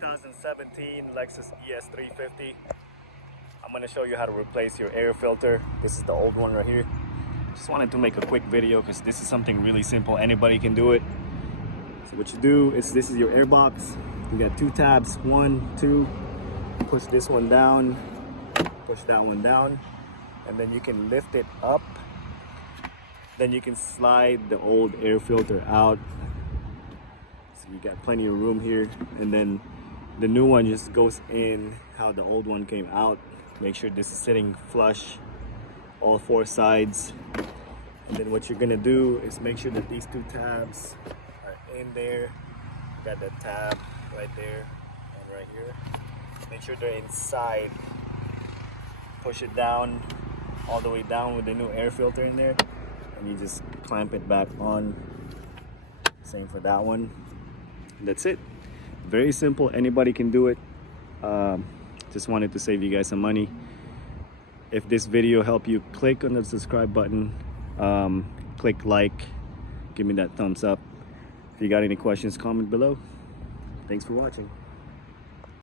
2017 Lexus ES350. I'm going to show you how to replace your air filter. This is the old one right here. Just wanted to make a quick video because this is something really simple. Anybody can do it. So what you do is, this is your air box. You got two tabs, 1, 2. Push this one down, push that one down, and then you can lift it up. Then you can slide the old air filter out. So you got plenty of room here, and then the new one just goes in how the old one came out. Make sure this is sitting flush, all 4 sides. And then what you're gonna do is make sure that these 2 tabs are in there. You got that tab right there and right here. Make sure they're inside. Push it down, all the way down with the new air filter in there, and you just clamp it back on. Same for that one. That's it. Very simple. Anybody can do it. Just wanted to save you guys some money. If this video helped you, click on the subscribe button, click like, give me that thumbs up. If you got any questions, comment below. Thanks for watching.